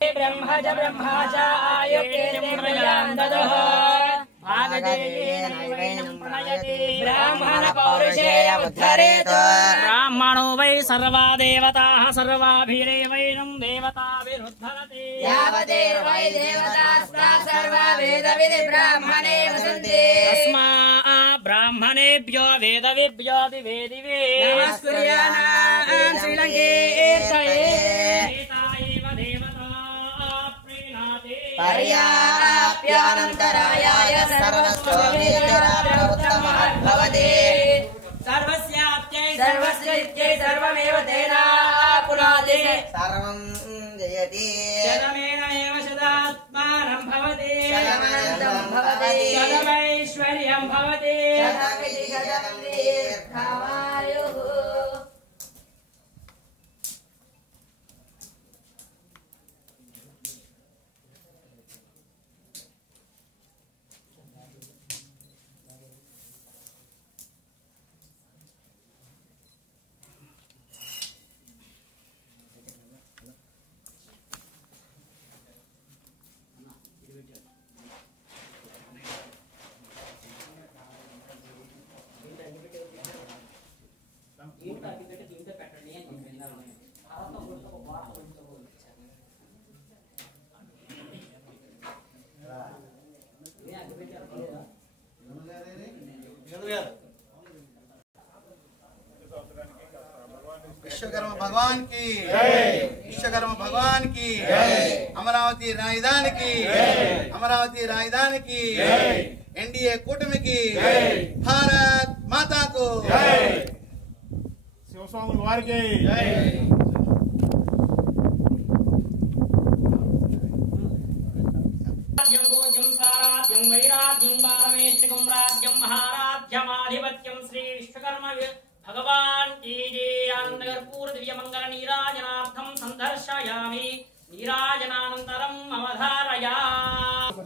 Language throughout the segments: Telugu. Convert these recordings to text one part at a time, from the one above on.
ब्रह्मज ब्रह्माच आयुर्यं ददः ब्राह्मण पौरुषेय उद्धरेत ब्राह्मणो वै सर्वा देवताः सर्वाभिरेवैनं देवताभिरुद्धरति यावदेवै देवतास्ता सर्वा वेदविधि ब्राह्मणे वसन्ति तस्मात् ब्राह्मणेभ्यो वेदविभ्यो दिवेदिवे नमस्कुर्याणां श्रीलङ्केर्तये पर्याप्यानन्तरायाय सर्वस्वमेतराप्रवृत्तमहद्भवति सर्वस्याप्त्यै सर्वस्यैत्यै सर्वमेव तेनापुनाति सर्वं जयति शतमेन एव शतात्मानं भवति शतमनन्तं भवति शतमैश्वर्यं भवति शतमिति शतं दीर्घमायुः विश्वकर्मा भगवान की विश्वकर्मा भगवान की अमरावती राजधानी की अमरावती राजधानी की एनडीए कूटमी की भारत माता को शिवस्वामी वार की श्री विश्वकर्मा भगवान की जय। आनंदनगर पूर्व दिव्य मंगल नीराजनार्थम संदर्शयामि नीराजनानंतरम अवधारयामि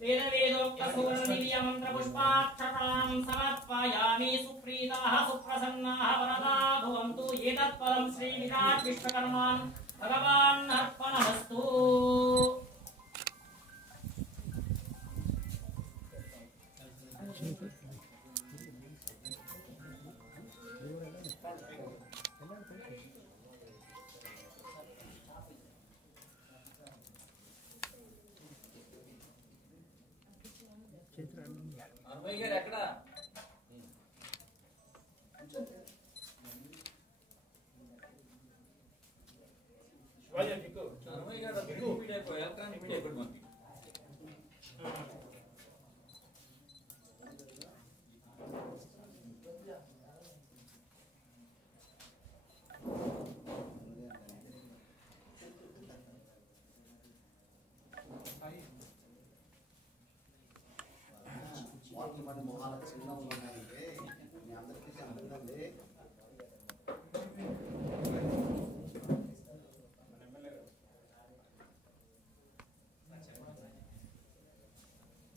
वेद वेदोक्त सुवर्ण दिव्य मंत्र पुष्पाक्षरां समर्पयामि सुप्रीताः सुप्रसन्नाः वरदा भवन्तु एतत्पदं श्री विराट विश्वकर्मा भगवान् अर्पणमस्तु।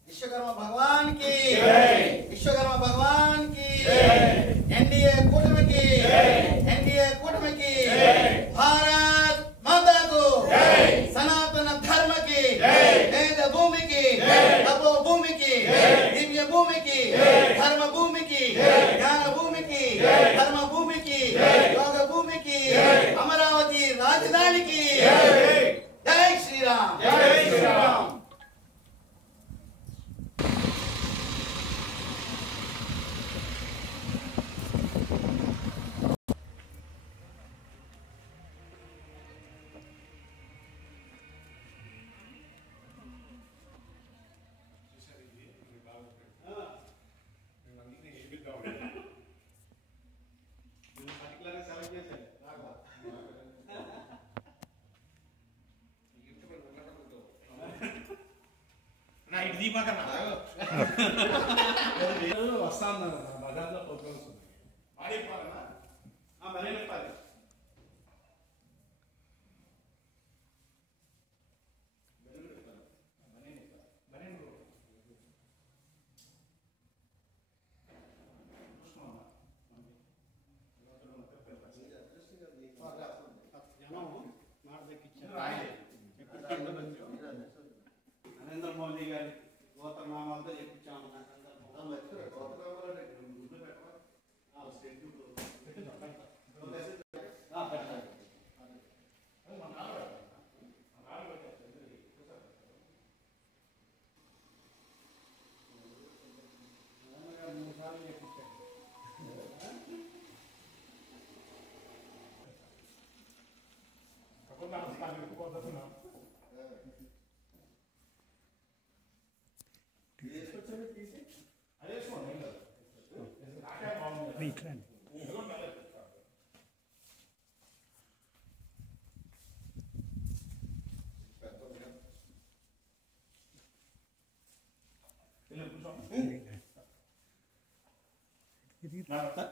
विश्वकर्मा भगवान की विश्वकर्मा भगवान की एनडीए कूटमी की एनडीए कूटमी की भारत माता को सनातन धर्म की वेद भूमि की तपो भूमि की दिव्य भूमि की धर्म भूमि की ज्ञान भूमि की धर्म भूमि की योग भूमि की अमरावती राजधानी की जय श्री राम जय श्री राम। వస్తాను బజార్లో ప్రోగ్రామ్స్ మోదీ గారి గోత్రనామాలతో చెప్పించాము.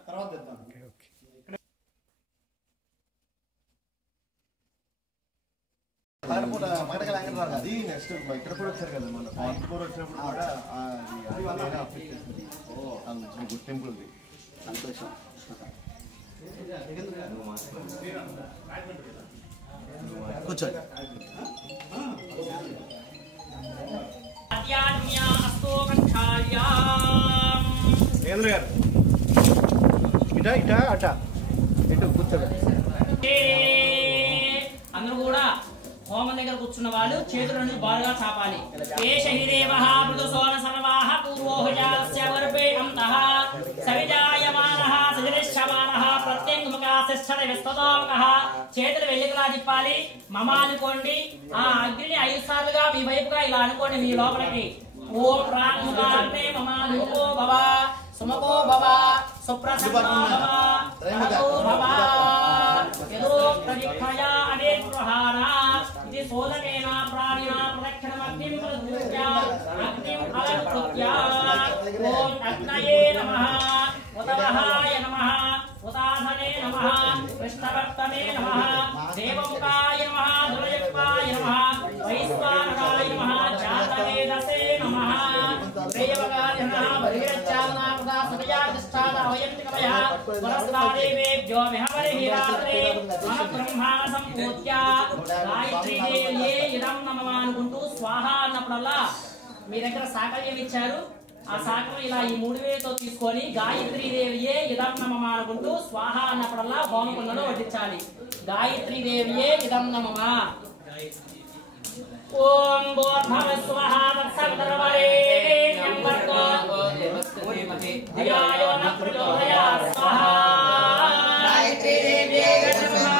తర్వాత తెద్దాం. అది నెక్స్ట్ ఇక్కడ కూడా వచ్చారు కదా మన పాస్పోర్ట్ వచ్చినప్పుడు కూడా గుడ్ టెంపుల్ ఉంది. సంతోషం. కూర్చోండి. కేంద్ర గారు ఇటా ఇటా అట ఇటు కూర్చోండి. అందరూ కూడా హోమం దగ్గర కూర్చున్న వాళ్ళు చేతులను బాగా చాపాలి. ఏషహిదేవః మృదుసోన సర్వాః పూర్వోహజాస్య వర్పేణంతః సవిజాయమానః సజరిష్యమానః ప్రత్యంగుముఖాశిష్ఠన విస్తతోముఖః. చేతులు వెల్లికలా తిప్పాలి. మమ అనుకోండి. ఆ అగ్నిని 5 సార్లుగా మీ వైపుగా ఇలా అనుకోండి. మీ లోపలికి ఓం ప్రాణముఖాగ్నే మమానుకో భవ సుమకో భవ సుప్రసన్నో భవ రతో భవ యదోక్తదిక్షయా అనేత్రహారా ఇది సోదకేన ప్రాణినా ప్రదక్షిణమగ్నిం ప్రదృత్య అగ్నిం అలంకృత్య ఓం అగ్నయే నమః ఉతవహాయ నమః ఉతాధనే నమః కృష్ణభక్తనే నమః దేవముఖాయ నమః దురజత్వాయ నమః వైశ్వానరాయ నమః జాతవేదసే నమః దేవగాయ నమః పరిరచ్చామనాపదా సదయాధిష్ఠాన అవయంతికమయః వరస్వాదేవేభ్యో విహవరిహిరాత్రే మమ బ్రహ్మాణ సంపూజ్య గాయత్రీ దేవ్యే ఇదం నమః అనుకుంటూ స్వాహ అన్నప్పుడల్లా మీ దగ్గర సాకల్యం ఇచ్చారు. ఆ శాఖను ఇలా ఈ 3 వేలతో తీసుకొని గాయత్రీ దేవియే ఇదం నమః అనుకుంటూ స్వాహ అన్నప్పుడల్లా హోమకుండలో వడ్డించాలి. గాయత్రీ దేవియే ఇదం నమః. ఓం భూర్భువస్సువః తత్సవితుర్వరేణ్యం భర్గో ధియో యో నః ప్రచోదయాత్ స్వాహా. గాయత్రీ దేవియే ఇదం నమః.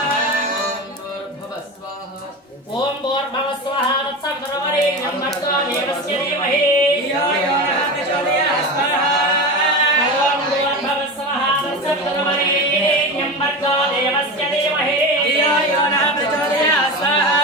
ఓం భూర్భువస్సువః తత్సవితుర్వరేణ్యం భర్గో దేవస్య ధీమహి ధియో యో నః ప్రచోదయాత్ స్వాహా. ఓం భూర్భువస్సువః తత్సవితుర్వరేణ్యం భర్గో దేవస్య ధీమహి ధియో యో నః ప్రచోదయాత్ స్వాహా.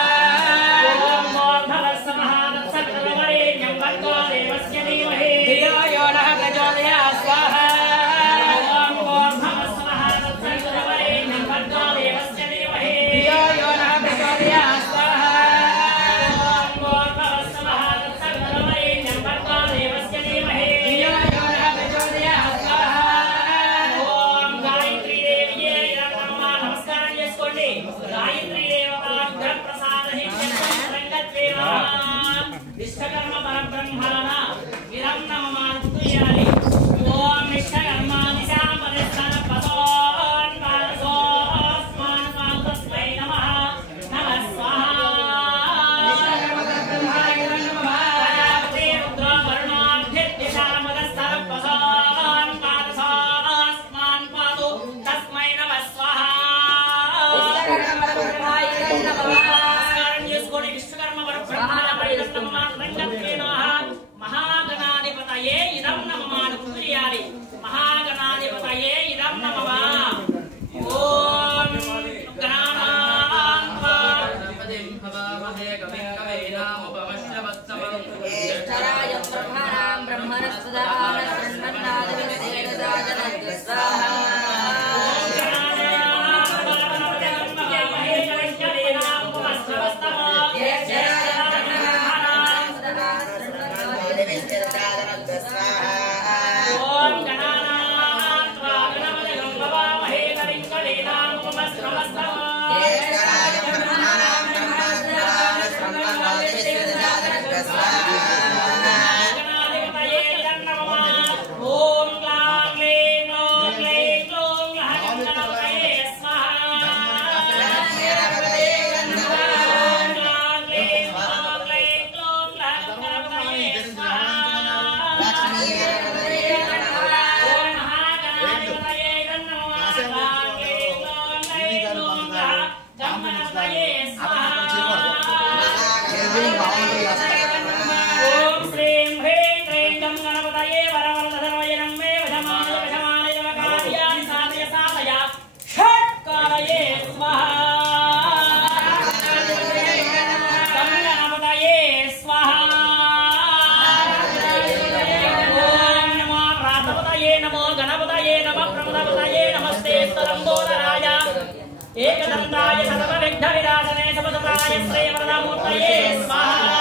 విశ్వకర్మ పరబ్రహ్మణ విరం నమః అనుకుంటూయాలి. ఓం విశ్వకర్మ దిశాం పరిస్థాన పదోన్ పాదోస్మాన్ పాదస్మై నమః నమః స్వాహా. విశ్వకర్మ పరబ్రహ్మణాయ నమః. శ్రీ రుద్ర వరుణాభ్యర్థిశాం పరిస్థాన పదోన్ పాదోస్మాన్ పాదో తస్మై నమః స్వాహా. విశ్వకర్మ పరబ్రహ్మణాయ నమః. చేసుకోండి. విశ్వకర్మ పరబ్రహ్మణ మహాగణాధిపతయే ఇదం నమః అనుకుంటూ చేయాలి. మహాగణాధిపతయే ఇదం నమః. ఓం గణానాన్వా జ్యేష్ఠరాజం బ్రహ్మణాం బ్రహ్మణస్పదాన శృణ్వన్నాదివిసేనదాజనन्तు స్వాహా. ఓం गणपतये स्वाहा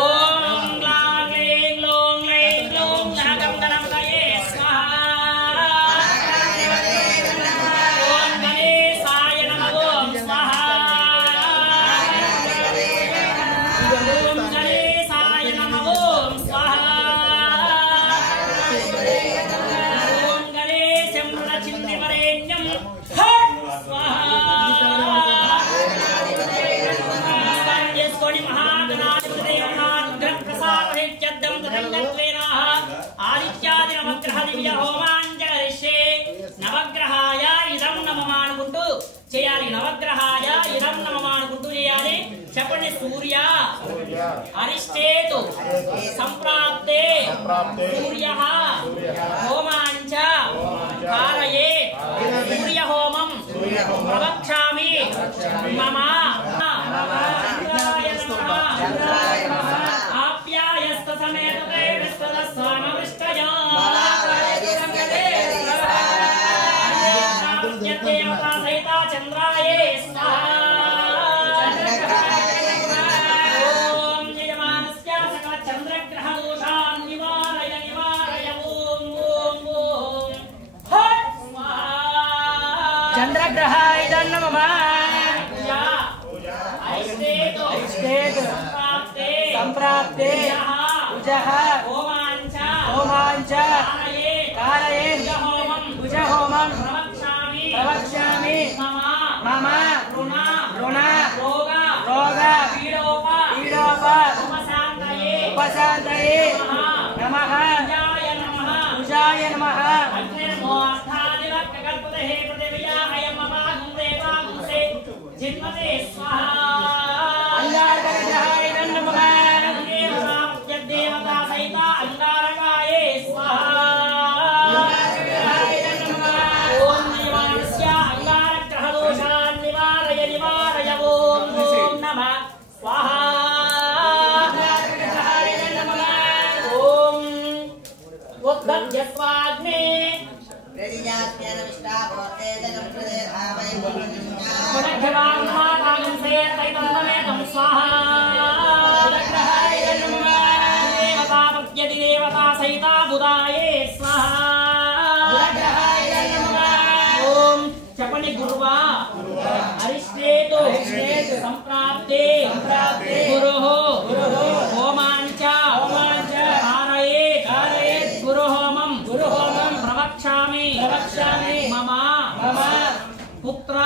ओम ग्लां ग्लीं ग्लूं ग्लीं ग्लूं गणगं गणपतये स्वाहा ओम गणेशाय नमः ओम स्वाहा ओम गणेशाय नमः ओम स्वाहा ओम गणेशं प्रचिन्तिवरेण्यं हं स्वाहा स्वामी महागणाधिपतिदेवताभ्यः प्रसादहित्यद्धं तदङ्गत्वेनः आदित्यादिनवग्रह दिव्य होमाञ्जलिषे नवग्रहाय इदं नममानुకుంటూ చేయాలి నవగ్రహాయ ఇదం నమమానుకుంటూ చేయాలి చెప్పండి సూర్య అరిష్టేతు సంప్రాప్తే సూర్యః హోమాంచ కారయే సూర్య హోమం ప్రవక్ష్యామి మమ ఆప్యాయస్త సమేతే విశ్వదస్వానవృష్టయా దేవతా సహిత చంద్రాయే స్వాహా ఓం జయమానస్య సకల చంద్రగ్రహ దోషాన్ నివారయ నివారయ ఓం ఓం ఓం హట్ స్వాహా చంద్రగ్రహాయ నమః ఐష్టేతు సంప్రాప్తే ఉజః హోమాంచ కారయే ఉజ హోమం ప్రవక్ష్యామి మమ రుణ రోగ పీడోప ఉపశాంతయే నమః ఉజాయ నమః జన్మతే స్వాహా అంగారకాయ నమః దేవతా సహిత అంగారకాయ స్వాహా ఓం నివారస్య అంగారగ్రహ దోషాన్ నివారయ నివారయ ఓం ఓం నమః స్వాహా అంగారకాయ నమః ఓం ఉద్ధత్యస్వాగ్నే దేవతా సహిత బుధాయే స్వాహా ఓం చెప్పండి గురువా అరిష్టేతు సంప్రాప్తే గురుః హోమాంచ కారయే గురు హోమం ప్రవక్ష్యామి మమ పుత్ర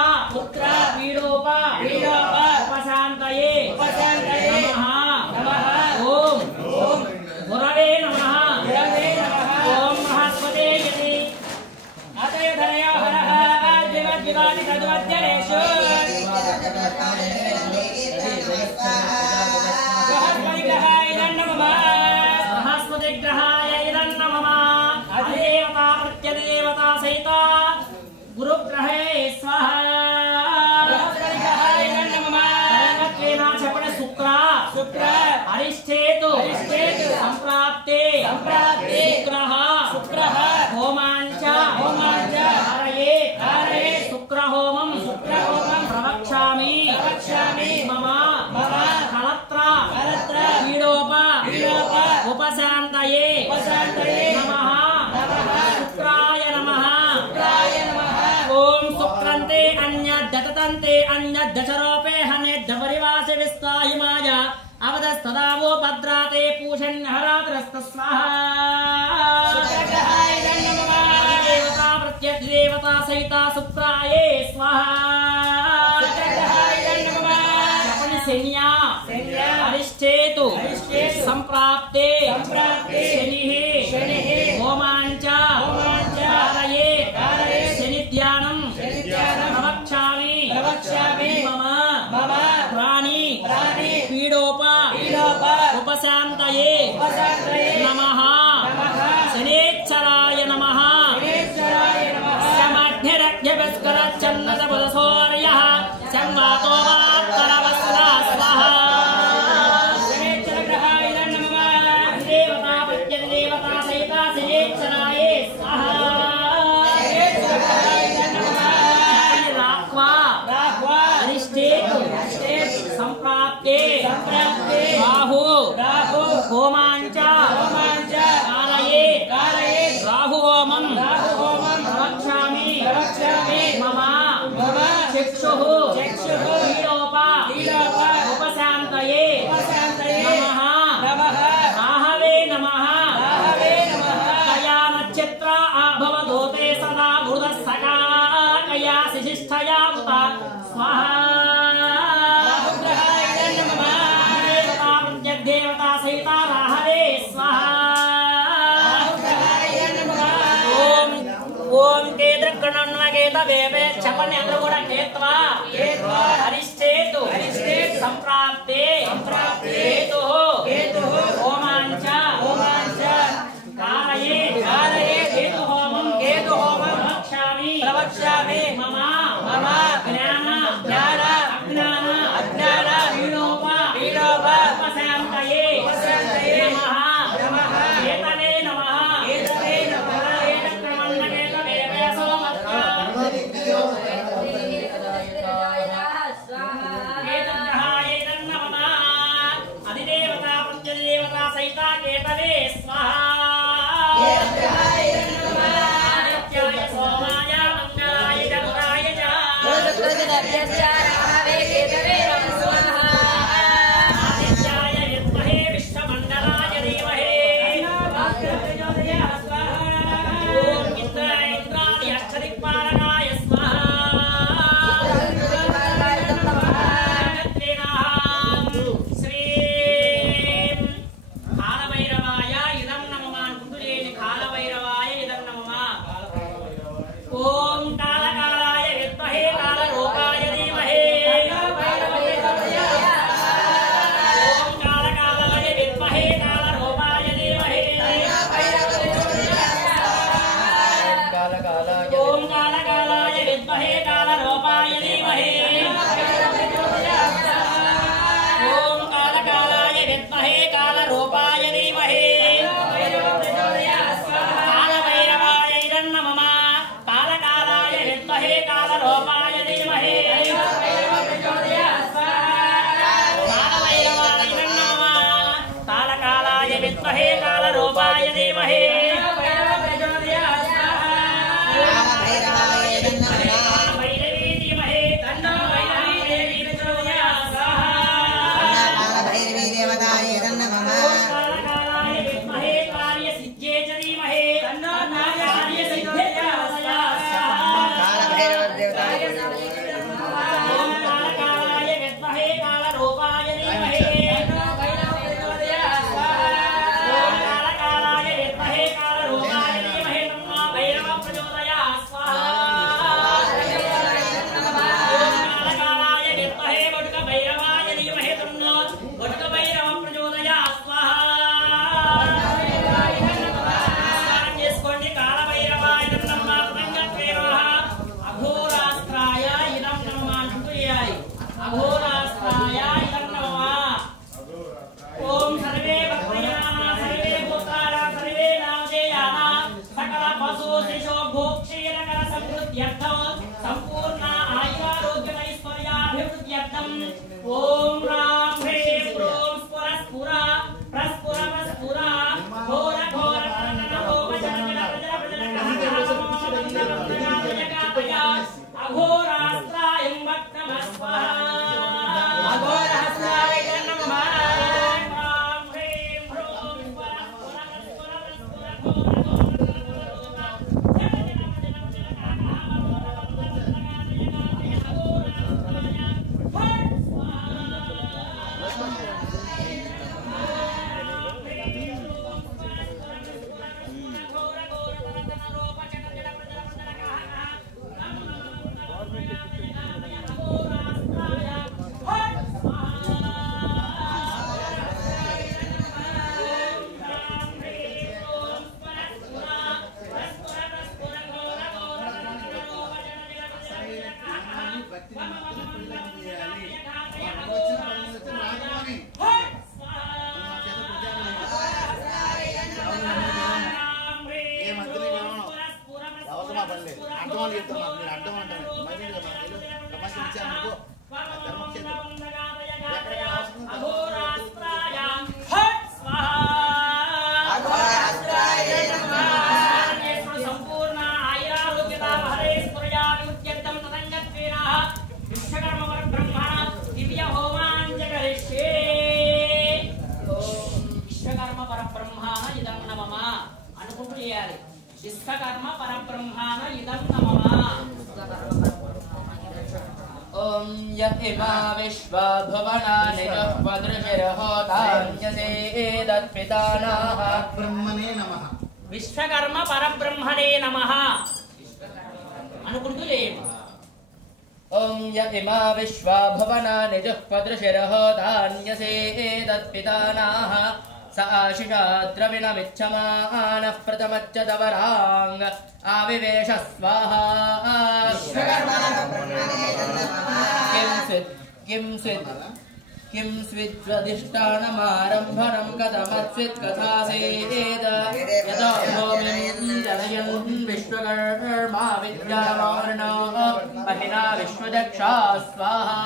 పీడోప ఉపశాంతయే నమః ఓం గురవే నమః ఓం బృహస్పతే యతి అతయధరయ హరః దివద్విదాని తద్వజ్జలేషు బృహస్పతిగ్రహాయ నమః బృహస్పతిగ్రహాయ నమః అధిదేవతా ప్రత్యధిదేవతా సహిత గురుగ్రహే స్వాహా చెప్పండి శుక్ర అరిష్టేతు సంప్రాప్తే శుక్ర హోమాంచ కారయే శుక్ర హోమం ప్రవక్ష్యామి మమ కళత్ర పీడోప ఉపశాంతయే నమః శుక్రాయ నమః ఓం శుక్రంతే అన్యద్దతంతే అన్యద్దశరోపే హనేద్దపరివాసే విస్తాహిమాయ అవదస్తదావో భద్రాతే పూషణ్యహరాత్రస్త స్వాహా దేవతా ప్రత్యధిదేవతా సహిత శుక్రాయే స్వాహా చెప్పండి శన్యా అరిష్టేతు సంప్రాప్తే శనిః హోమాంచ కారయే శని ధ్యానం ప్రవక్ష్యామి మమ ప్రాణి పీడోప ఉపశాంతయే నమః శనేశ్వరాయ నమః సమర్థ్యరజ్ఞస్కరచ్చన్నతపదసూర్యః సంవాతో వాత్తరవస్లా స్వాహా శనేశ్వరగ్రహాయ నమః దేవతా ప్రత్యధిదేవతా సహిత శనేశ్వరాయ స్వాహా రాహ్వా అరిష్టేతు రాహు హోమాంచ కారయే రాహు హోమం ప్రవక్ష్యామి మమ చక్షుః ఈలోప ఉపశాంతయే నమః రాహవే నమః కయా నక్షత్ర ఆభవదోతే సదా బుధస్సకా కయా శిశిష్ఠయా ఉత స్వాహా దేవతా సహిత రాహవే స్వాహా ఓం కేతృకణన్వగేత వేవే చెప్పని అందరూ కూడా కేత్వా హరిశ్చేతు సంప్రాప్తే కేతుః హోమాంచ కారయే కేతు హోమం ప్రవక్ష్యామి మమ జ్ఞాన అజ్ఞాన వీణోప ఉపశాంతయే నమః ఏతనే నమః ఏతక్రమన్నగేత వేవే సోమత్వ అధిదేవతా ప్రత్యదేవతా సహిత కేతవే స్వాహా ఆదిత్యాయ సోమాయ మంగళాయ చంద్రాయ చ ఆదిత్యాయ విద్మహే విశ్వమండలాయ ధీమహి ఓం ఇంద్రాయ అక్షదిక్పాలకాయ స్వాహా శ్రీం కాలభైరవాయ ఇదం నమః అనుకుంటులేని కాలభైరవాయ ఇదం నమః ఓం కాలకాలాయ విద్మహే కాలరూపాయ ధీమహి ఓం కాలకాలాయ విద్మహే కాలరూపాయ ధీమహి ఓం కాలకాలాయ విద్మహే కాలరూపాయ ధీమహి ఓం కాలకాలాయ విద్మహే కాలరూపాయ ధీమహి కాలభైరవాయ ఇదం నమః కాలకాలాయ విద్మహే కాలరూపాయ ధీమహి కాలభైరవాయ ఇదం నమః కాలకాలాయ విద్మహే కాలరూపాయ ధీమహి భైరవీ ధీమహి తన్నో భైరవీ దేవీ ప్రచోదయాత్ కాలకాలాయ విద్మహే కార్యసిద్ధ్యే చ ధీమహి తన్నో కార్యసిద్ధ్యే ఓం కాలకాలాయ విద్మహే కాలరూపాయ ధీమహి ఓం కాలకాలాయ విద్మహే కాలరూపాయ ధీమహి తన్నో భైరవ ప్రచోదయాత్ స్వాహా ఓం కాలకాలాయ విద్మహే వటుక భైరవాయ ధీమహి తన్నో వటుక భైరవ ప్రచోదయాత్ స్వాహా చేసుకోండి కాలభైరవాయ ఇదం నమః పతంగత్వేనః అఘోరాస్త్రాయ ఇదం నమః అంటుయాయి అఘోరాస్త్రాయ ఇదం నమః ఓం సర్వే భక్తయాః సర్వే భూతాః సర్వే నామధేయాః సకల పశు శిశు భోక్షీరకర సమృద్ధ్యర్థం సంపూర్ణ ఆయురారోగ్యమైశ్వర్యాభివృద్ధ్యర్థం ఓం రాం హ్రీం క్రోం విశ్వకర్మ పరబ్రహ్మాణ ఇదం నమః ఓం యమా విశ్వా భువనాని జహ్వదృశిరహోతాన్యసేదత్పితానాః బ్రహ్మనే నమః. విశ్వకర్మ పరబ్రహ్మణే నమః అనుకుంటూ లేము. ఓం యమా విశ్వా భువనాని జహ్వదృశిరహోతాన్యసేదత్పితానాః స ఆశిషా ద్రవిణమిచ్చమానః ప్రథమచ్చదవరాంగ ఆవివేశ స్వాహా किं स्विद्वदिष्टानमारम्भनं कथमस्वित् कथासेद यदा भूमिं जनयन् विश्वकर्मा विद्यामार्णो महिना विश्वदक्षा स्वाहा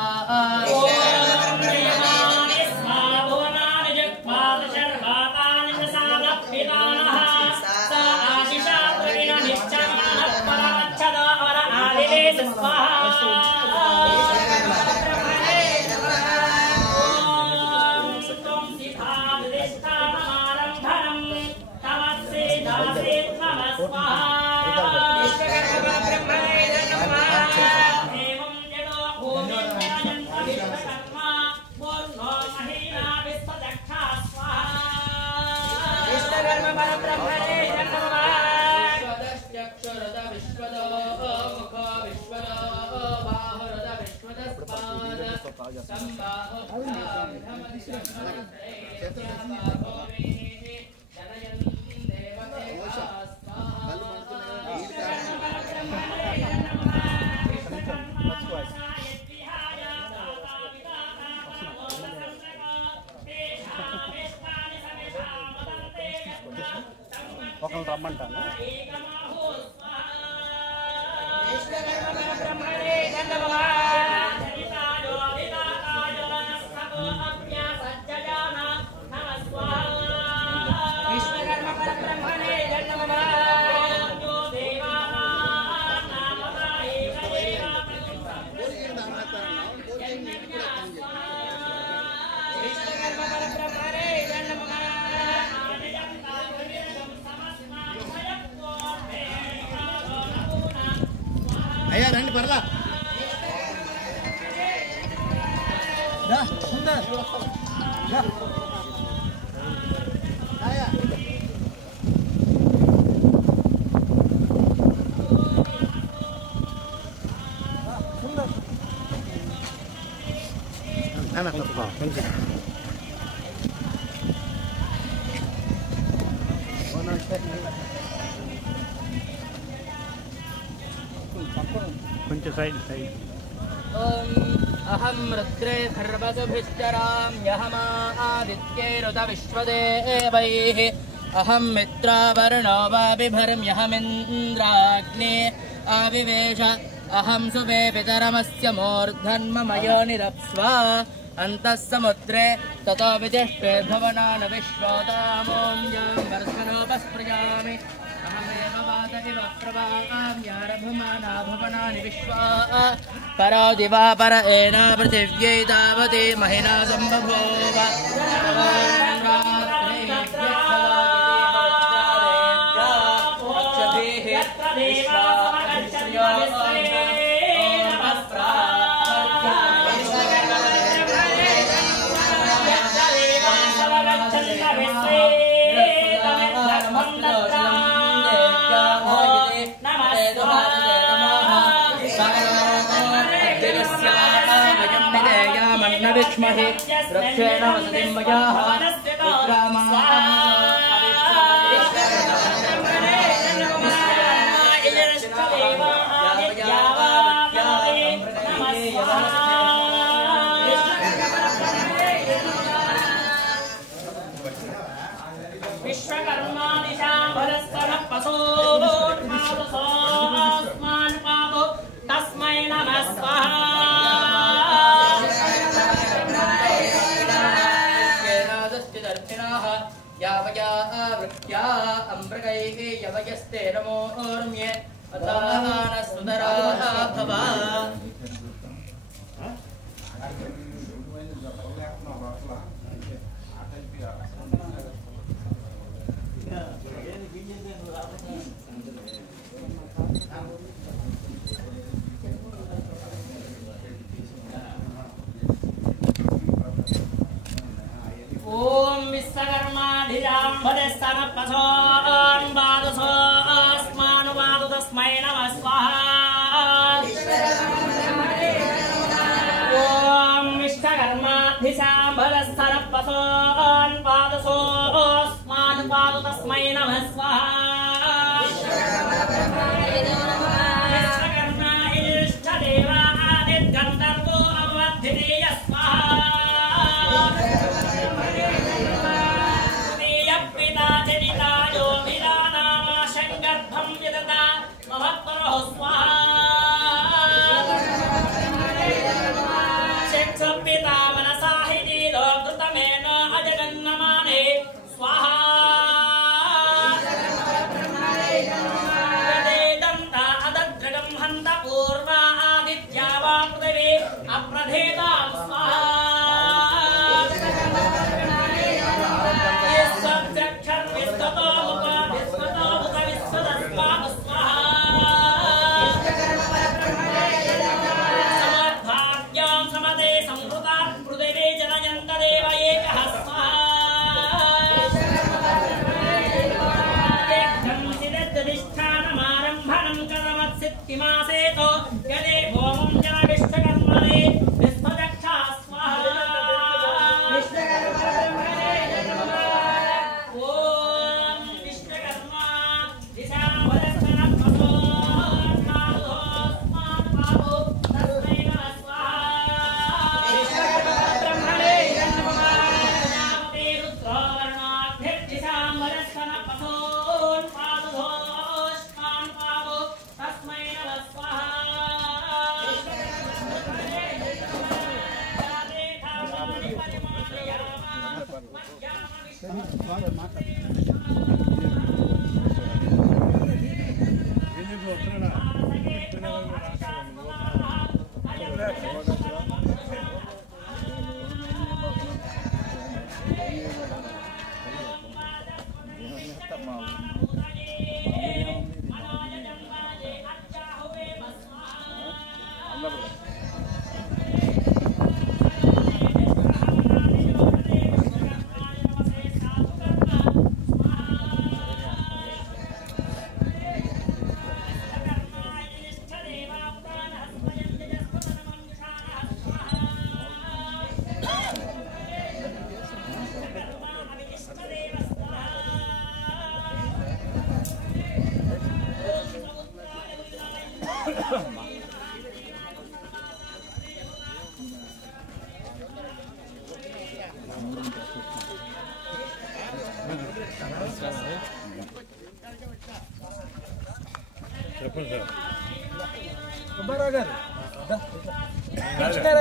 ఒకళ్ళు రమ్మంటాను. అయ్యా రండి పర్లా. కొంచెం సైడ్ సైడ్. ఓం అహం రుద్రే సర్వసుభిశ్చరామ్యహమాదిత్యైరుత విశ్వదేవైః అహం మిత్రావరుణో వాబిభర్మ్యహమింద్రాగ్నే ఆవివేశ అహం సువే పితరమస్య మూర్ధన్మమయో నిరప్స్వ అంతః సముద్రే తతో వితిష్ఠేద్భవనాన్ విశ్వోతామోంజం వర్ధనోపస్పృజామి అహమేవ వాత ఇవ ప్రవామ్యారభమానా భవనాని విశ్వా పరో దివా పర ఏనా పృథివ్యై తావతి మహినా సంబభూవ विक्ष्महे रक्षेण वसतिं मयाः विश्वकर्मा दिशाभरस्वरः पशोस्मान् पादो तस्मै नमः स्वाहा यावया वृत्या अम्बृकैः यवयस्ते नमोर्म्ये अतानस्तुतराः भवा विश्वकर्माधिजाम्बरस्तनपसोन् पादसोऽस्मानुपादु तस्मै नमः स्वाहा ॐ विश्वकर्माधिजाम्बरस्तनपसोन् पादसोऽस्मानुपादु तस्मै नमः स्वाहा विश्वकर्मा इष्टदेवा आदिर्गन्धर्वो अववर्धितेय स्वाहा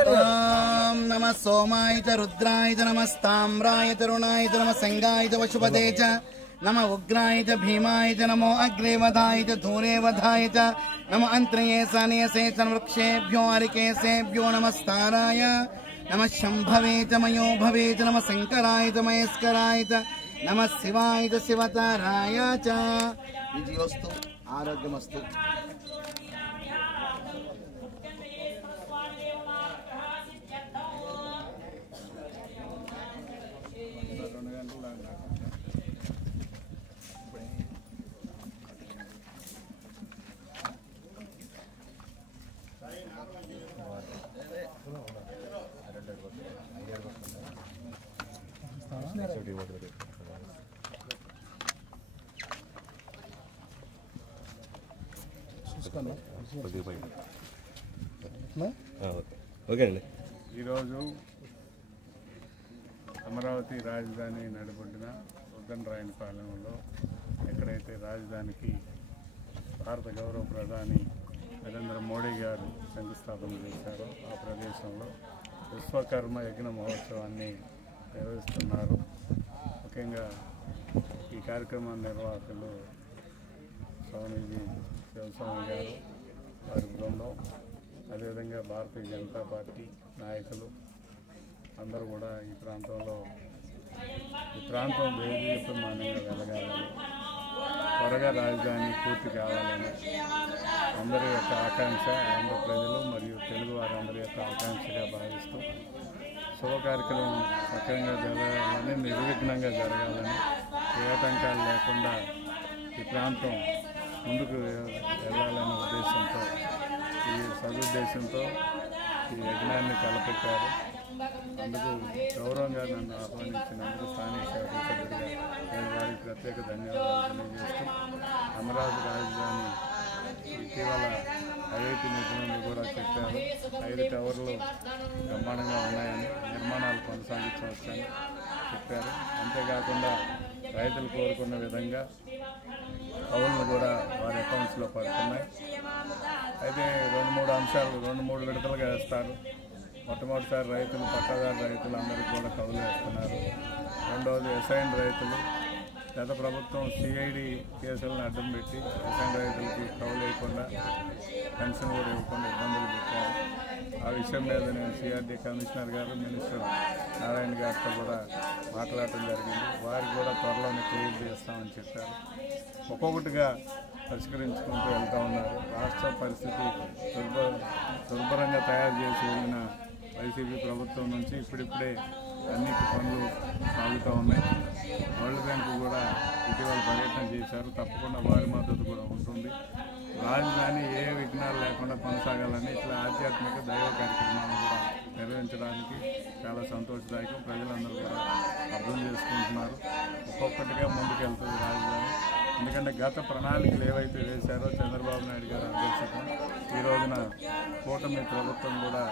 ओम नमः सोमाय च रुद्राय च नमस्ताम्राय तरुणाय च नमः संगाय च वशुपते च नमः उग्राय च भीमाय च नमो अग्रे वधाय च धूरे वधाय च नमः अंत्रये सनेसे च वृक्षेभ्यो हरिकेशेभ्यो नमस्ताराय नमः शंभवे च मयो भवे च नमः शंकराय च महेश्वराय च नमः शिवाय च शिवताराय च विजयोस्तु आरोग्यमस्तु ఓకే అండి. ఈరోజు అమరావతి రాజధాని నడిబొడ్డిన ఉద్దనరాయనపాలెంలో ఎక్కడైతే రాజధానికి భారత గౌరవ ప్రధాని నరేంద్ర మోడీ గారు శంకుస్థాపన చేశారో ఆ ప్రదేశంలో విశ్వకర్మ యజ్ఞ మహోత్సవాన్ని నిర్వహిస్తున్నారు. ముఖ్యంగా ఈ కార్యక్రమ నిర్వాహకులు స్వామీజీ శివస్వామి గారు, వారి బృందం, అదేవిధంగా భారతీయ జనతా పార్టీ నాయకులు అందరూ కూడా ఈ ప్రాంతం దేదీప్యమానంగా వెలగాలని, త్వరగా రాజధాని పూర్తి కావాలని అందరి యొక్క ఆకాంక్ష, ఆంధ్ర ప్రజలు మరియు తెలుగు వారందరి యొక్క ఆకాంక్షగా భావిస్తూ శుభ కార్యక్రమం సక్రమంగా జరగాలని, నిర్విఘ్నంగా జరగాలని, ఏ ఆటంకాలు లేకుండా ఈ ప్రాంతం ముందుకు వెళ్ళాలనే ఉద్దేశంతో, ఈ సదుద్దేశంతో ఈ యజ్ఞాన్ని తలపెట్టారు. అందుకు గౌరవంగా నన్ను ఆహ్వానించినందుకు స్థానిక శాసనసభ్యుడిగా నేను వారికి ప్రత్యేక ధన్యవాదాలు తెలియజేస్తూ, అమరావతి రాజధాని ఇటీవల ఐఐటి నిపుణులు కూడా చెప్పారు, 5 టవర్లు బ్రహ్మాండంగా ఉన్నాయని, నిర్మాణాలు కొనసాగించవచ్చని చెప్పారు. అంతేకాకుండా రైతులు కోరుకున్న విధంగా కౌలును కూడా వారి అకౌంట్స్లో పడుతున్నాయి. అయితే 2-3 అంశాలు 2-3 విడతలుగా వేస్తారు. మొట్టమొదటిసారి రైతులు, పట్టాదారు రైతులు అందరికీ కూడా కౌలు వేస్తున్నారు. రెండవది అసైన్ రైతులు. గత ప్రభుత్వం సిఐడి కేసులను అడ్డం పెట్టి అసైన్ రైతులకి కౌలు వేయకుండా, పెన్షన్ కూడా ఇవ్వకుండా ఇబ్బందులు పెట్టారు. ఆ విషయం మీద నేను సిఆర్డీ కమిషనర్ గారు, మినిస్టర్ నారాయణ గారితో కూడా మాట్లాడటం జరిగింది. వారికి కూడా త్వరలోనే క్లియర్ చేస్తామని చెప్పారు. ఒక్కొక్కటిగా పరిష్కరించుకుంటూ వెళ్తూ ఉన్నారు. రాష్ట్ర పరిస్థితి దుర్భరంగా తయారు చేసి వెళ్ళిన వైసీపీ ప్రభుత్వం నుంచి ఇప్పుడిప్పుడే అన్నిటి పనులు సాగుతూ ఉన్నాయి. వరల్డ్ బ్యాంకు కూడా ఇటీవల పర్యటన చేశారు. తప్పకుండా వారి మద్దతు కూడా ఉంటుంది. రాజధాని ఏ విఘ్నాలు లేకుండా కొనసాగాలని, ఇట్లా ఆధ్యాత్మిక దైవ కార్యక్రమాలను కూడా నిర్వహించడానికి చాలా సంతోషదాయకం. ప్రజలందరూ కూడా అర్థం చేసుకుంటున్నారు. ఒక్కొక్కటిగా ముందుకెళ్తుంది రాజధాని. ఎందుకంటే గత ప్రణాళికలు ఏవైతే వేశారో చంద్రబాబు నాయుడు గారు అధ్యక్షతన, ఈ రోజున కూటమి ప్రభుత్వం కూడా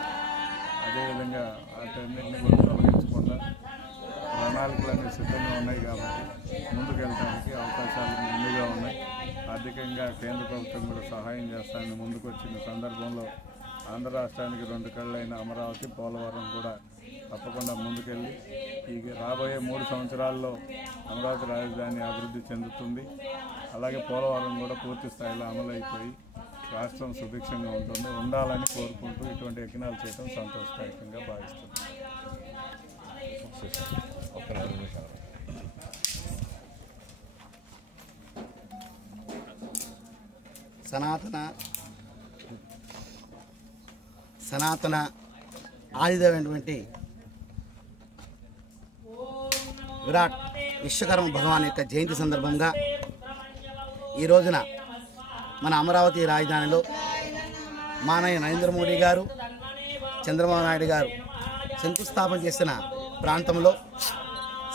అదేవిధంగా వాటన్నింటినీ కూడా తొలగించకుండా ప్రణాళికలన్నీ సిద్ధంగా ఉన్నాయి. కాబట్టి ముందుకెళ్ళడానికి అవకాశాలు ముందుగా ఉన్నాయి. ఆర్థికంగా కేంద్ర ప్రభుత్వం కూడా సహాయం చేస్తానని ముందుకు వచ్చిన సందర్భంలో ఆంధ్ర రాష్ట్రానికి 2 కళ్ళైన అమరావతి, పోలవరం కూడా తప్పకుండా ముందుకెళ్ళి ఈ రాబోయే 3 సంవత్సరాల్లో అమరావతి రాజధాని అభివృద్ధి చెందుతుంది. అలాగే పోలవరం కూడా పూర్తి స్థాయిలో అమలైపోయి రాష్ట్రం సుభిక్షంగా ఉండాలని కోరుకుంటూ ఇటువంటి యజ్ఞాలు చేయడం సంతోషదాయకంగా భావిస్తుంది. సనాతన ఆయుధమైనటువంటి విరాట్ విశ్వకర్మ భగవాన్ యొక్క జయంతి సందర్భంగా ఈ రోజున మన అమరావతి రాజధానిలో మానయ్య నరేంద్ర మోడీ గారు, చంద్రబాబు నాయుడు గారు శంకుస్థాపన చేసిన ప్రాంతంలో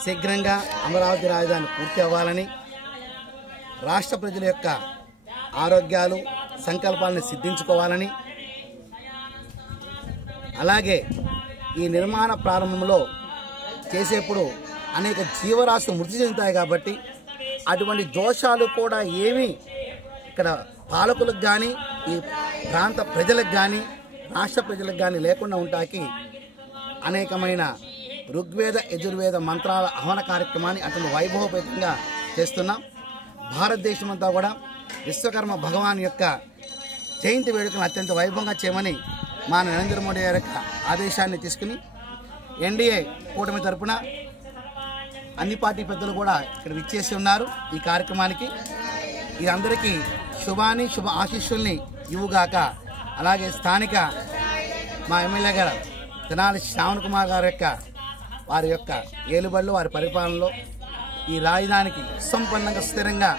శీఘ్రంగా అమరావతి రాజధాని పూర్తి అవ్వాలని, రాష్ట్ర ప్రజల యొక్క ఆరోగ్యాలు, సంకల్పాలను సిద్ధించుకోవాలని, అలాగే ఈ నిర్మాణ ప్రారంభంలో చేసేప్పుడు అనేక జీవరాశులు మృతి చెందుతాయి. కాబట్టి అటువంటి దోషాలు కూడా ఏమీ ఇక్కడ పాలకులకు కానీ, ఈ ప్రాంత ప్రజలకు కానీ, రాష్ట్ర ప్రజలకు కానీ లేకుండా ఉంటాకి అనేకమైన ఋగ్వేద, యజుర్వేద మంత్రాల ఆహ్వాన కార్యక్రమాన్ని అటువంటి వైభవపేతంగా చేస్తున్నాం. భారతదేశం అంతా కూడా విశ్వకర్మ భగవాన్ యొక్క జయంతి వేడుకను అత్యంత వైభవంగా చేయమని మా నరేంద్ర మోడీ గారి యొక్క ఆదేశాన్ని తీసుకుని ఎన్డీఏ కూటమి తరపున అన్ని పార్టీ పెద్దలు కూడా ఇక్కడ విచ్చేసి ఉన్నారు. ఈ కార్యక్రమానికి ఇది అందరికీ శుభ ఆశీస్సుల్ని ఇవ్వుగాక. అలాగే స్థానిక మా ఎమ్మెల్యే గారు తెనాలి శ్రావణ్ కుమార్ గారి యొక్క వారి యొక్క ఏలుబడులు, వారి పరిపాలనలో ఈ రాజధానికి సుసంపన్నంగా స్థిరంగా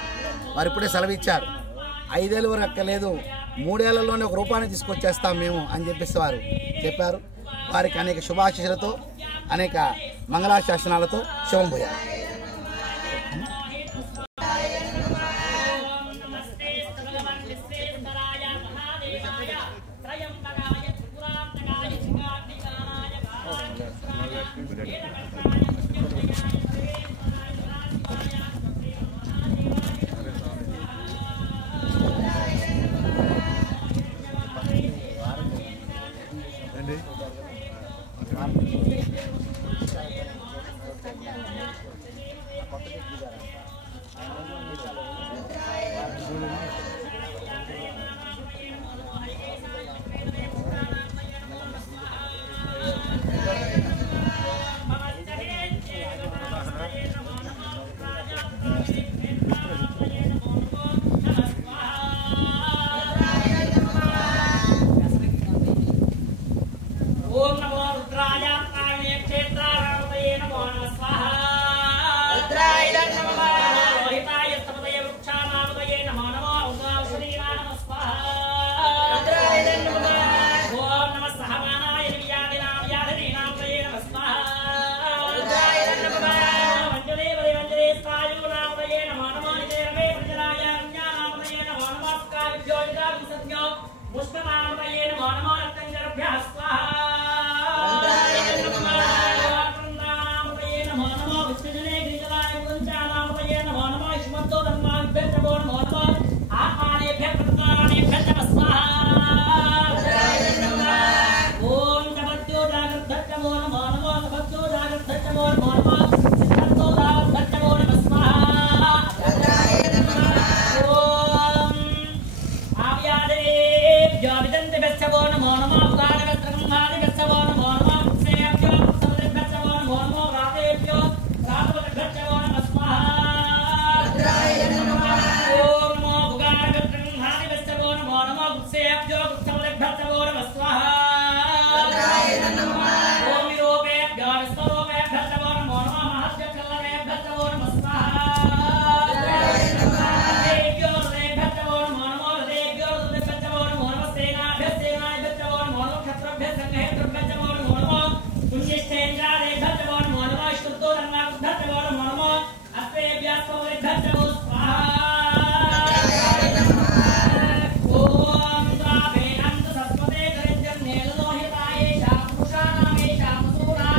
వారు ఇప్పుడే సెలవిచ్చారు. 5 ఏళ్ళ వరకు ఎక్కలేదు, 3 ఏళ్లలోనే ఒక రూపాన్ని తీసుకొచ్చేస్తాం మేము అని చెప్పేసి వారు చెప్పారు. వారికి అనేక శుభాశీస్సులతో, అనేక మంగళాశాసనాలతో శుభం పోయారు. పుష్పమామృతయే నమో నమో రక్తంజరభ్యః స్వాహా రక్తంజరామృతయే నమో నమో విష్ణుజనే గిరిజలాయ పుంచామామృతయే నమో నమో యుష్మద్దో ధర్మాభ్యః నమో నమో ఆత్మానేభ్యః ప్రతిమానేభ్యః స్వాహా ఓం జగద్దో జాగ్రత్తః నమో నమో నమో సభద్దో జాగ్రత్తః నమో నమో సిద్ధంతో జాగ్రత్తః నమో నమః స్వాహా ఓం ఆవ్యాదేభ్యో విదంతిభ్యశ్చవో నమో నమో ఉదారగత్రగంధాదిభ్యశ్చవో నమో నమో ముక్సేభ్యో ముక్సవదిభ్యశ్చవో నమో నమో రాతేభ్యో రాతవదిభ్యశ్చవో నమః స్వాహా ఓం నమో ఉదారగత్రగంధాదిభ్యశ్చవో నమో నమో ముక్సేభ్యో ముక్సవదిభ్యశ్చవో నమః స్వాహా ఓం విరూపేభ్యో విశ్వరూపేభ్యశ్చవో నమో నమో మహద్భ్యశ్చవో నమః స్వాహా దేభ్యో హృదయభ్యశ్చవో నమో నమో హృదయభ్యో హృదయభ్యశ్చవో నమో నమః సేనాభ్యశ్చవో నమో నమః క్షత్రభ్యశ్చవో నమో నమో పుణ్యశ్చేంద్రాదేభ్యశ్చవో నమో నమో శ్రుతో రంగాభ్యశ్చవో నమో నమో అస్త్రేభ్యశ్చవో స్వాహా ఓం ద్రావేణంత సస్వతే గరిజన్నేలలోహితాయే శాపుషానామే శాపసూరా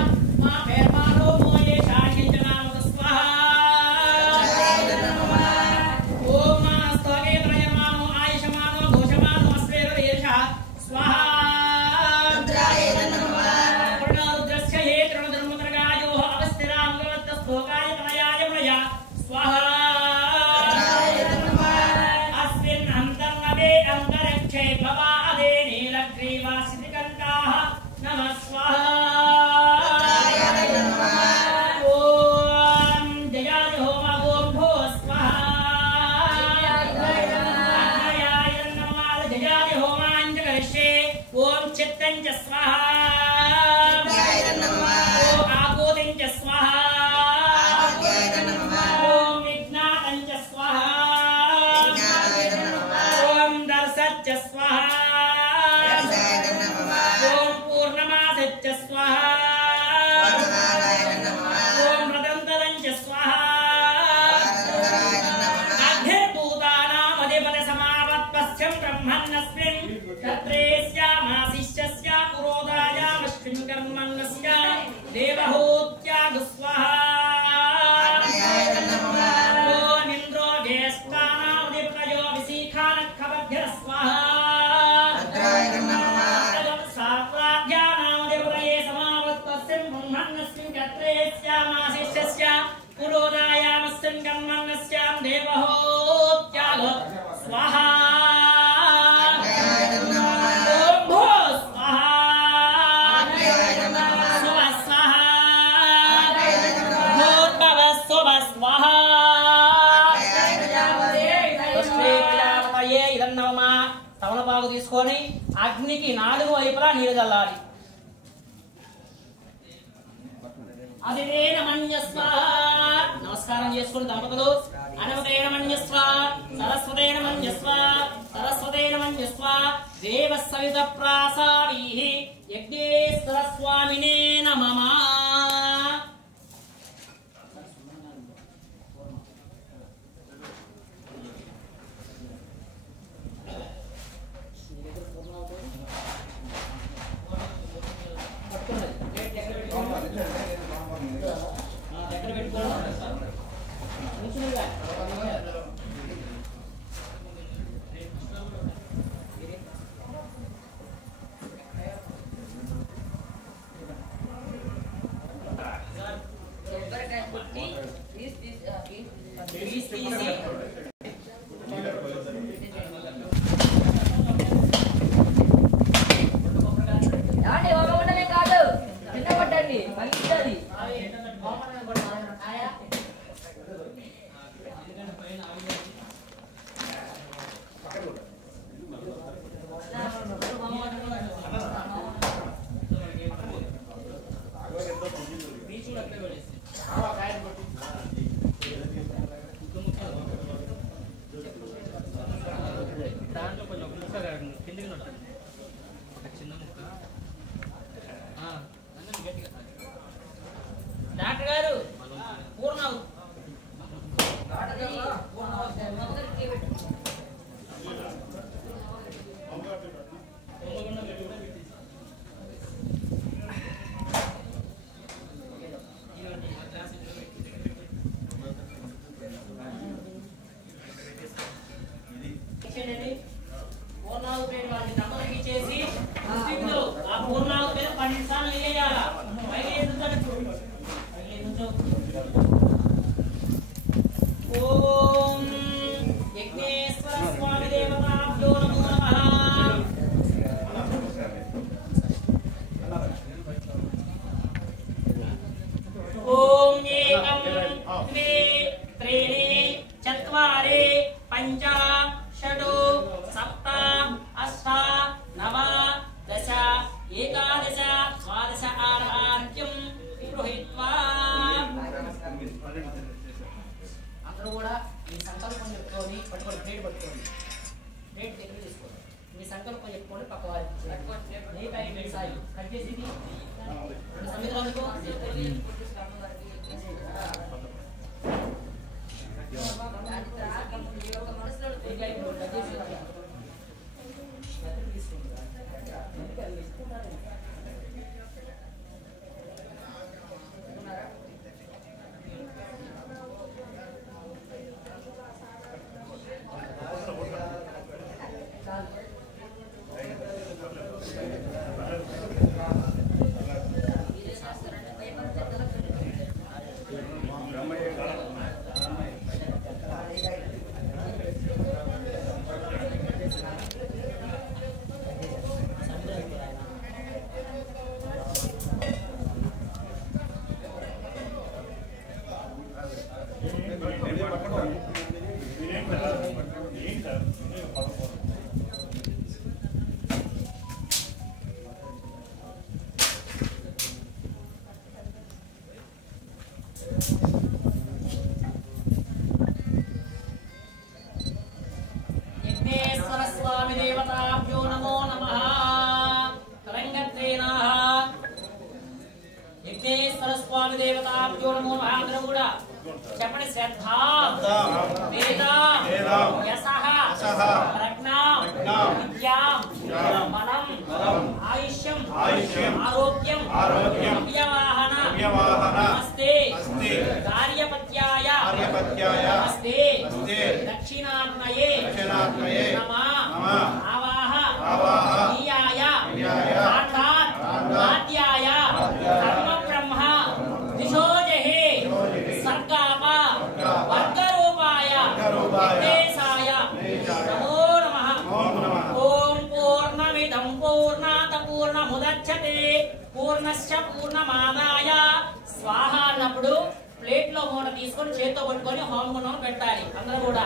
మా పేర్మానో మోయే శాంకించనామత స్వాహా ఓం మాస్తగే ప్రయమానో ఆయుషమానో ఘోషమానో అస్వేరయేష స్వాహా ప్రణరుద్రస్య హే తృణధర్మతరగాయో అవస్థిరాంగవత్తస్థోకాయ తనయాయ మయ స్వాహా అస్మిన్ అంతర్నవే అంతరిక్షే భవాదే నీలగ్రీవాసితికంఠాః నమః స్వాహా ఓం జయాయ హోమ ఓం భో స్వాహా అగ్నయాయ నమః జయాయ హోమాంజకరిష్యే ఓం చిత్తం చ స్వాహా ఓం ఆపోతిం చ స్వాహా ఓం విఘ్నాతం చ స్వాహా ఓం దర్శచ్చ స్వాహా ఓం పూర్ణమాసచ్చ స్వాహా ఓం రదంతరం చ స్వాహా అగ్నిర్భూతానామధిపతి సమావత్పశ్చం బ్రహ్మన్నస్మిన్ తత్రేస్యామాశిష్యస్య పురోదాయామస్మిన్ కర్మన్నస్య దేవహూత్యాగు స్వాహా ఓం ఇంద్రో జ్యేష్ఠానామధిపతయో విశీఖానఖభ్యః స్వాహా సాత్రాధ్యానామధిపతయే సమావత్పశ్చం బ్రహ్మన్నస్మిన్ తత్రేస్యామాశిష్యస్య పురోదాయామస్మిన్ కర్మన్నస్య దేవహూత్యాగు స్వాహా ఓం భో స్వాహా శుభ స్వాహా భూర్భవ శుభ స్వాహా శ్రీక్రియాపతయే ఇదన్నమా తమలపాకు తీసుకొని అగ్నికి 4 వైపులా నీరు చల్లాలి. అదివేన మన్యస్వ నమస్కారం చేసుకుని దంపతులు అనవదేన మన్యస్వ సరస్వతేన మన్యస్వ సరస్వతేన మన్యస్వ దేవ సవిత ప్రాసారీః యజ్ఞేశ్వర స్వామినే నమః. డాక్టర్ గారు పూర్ణ అందరూ కూడా మీ సంకల్పం చెప్పుకొని పట్టుకోండి, ప్లేట్ పట్టుకోండి, ప్లేట్ దగ్గర తీసుకోండి. మీ సంకల్పం చెప్పుకొని పక్క వారికి సాయి కట్ చేసి సమితులందుకు చెప్పండి. శ్రద్ధ, వేదం, యశః, ప్రజ్ఞాం, విద్యాం, బలం, ఆయుష్యం, ఆరోగ్యం, అవ్యవాహన, నమస్తే, కార్యపత్యాయ, నమస్తే, దక్షిణాగ్నయే, నమః, ఆవాహ, నీయాయ, సాక్షాత్, ఆద్యాయ, కర్మ బ్రహ్మ, దిశోజహే, సర్గాప, వర్గరూపాయ, నిర్దేశాయ, నమో నమః. ఓం పూర్ణమిదం పూర్ణాత్ పూర్ణముదచ్యతే పూర్ణస్య పూర్ణమాదాయ స్వాహ అన్నప్పుడు ప్లేట్ లో మూట తీసుకొని చేత్తో పట్టుకొని హోమగుండం పెట్టాలి. అందరూ కూడా